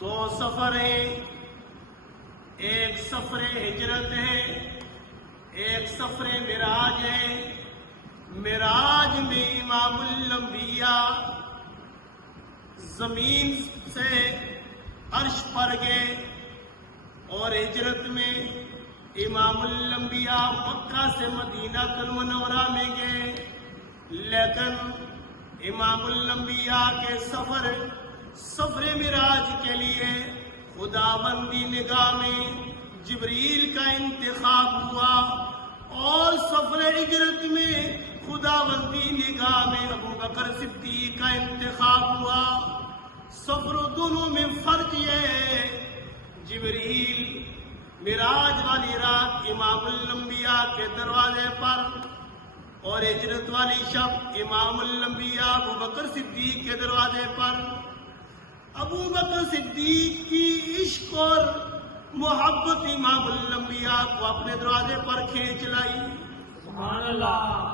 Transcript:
دو سفر ہیں، ایک سفر ہجرت ہے، ایک سفر معراج ہے۔ معراج میں امام الانبیاء زمین سے عرش پر گئے، اور ہجرت میں امام الانبیاء مکہ سے مدینہ المنورہ میں گئے۔ لیکن امام الانبیاء کے سفر معراج کے لیے خداوندی نگاہ میں جبریل کا انتخاب ہوا، اور سفر ہجرت میں خداوندی نگاہ میں ابو بکر صدیق کا انتخاب ہوا۔ سفر دونوں میں فرق یہ ہے، جبریل معراج والی رات امام الانبیاء کے دروازے پر، اور ہجرت والی شب امام الانبیاء ابو بکر صدیق کے دروازے پر۔ ابو بکر صدیق کی عشق اور محبت امام الانبیاء کو اپنے دروازے پر کھینچ لائی۔ سبحان اللہ۔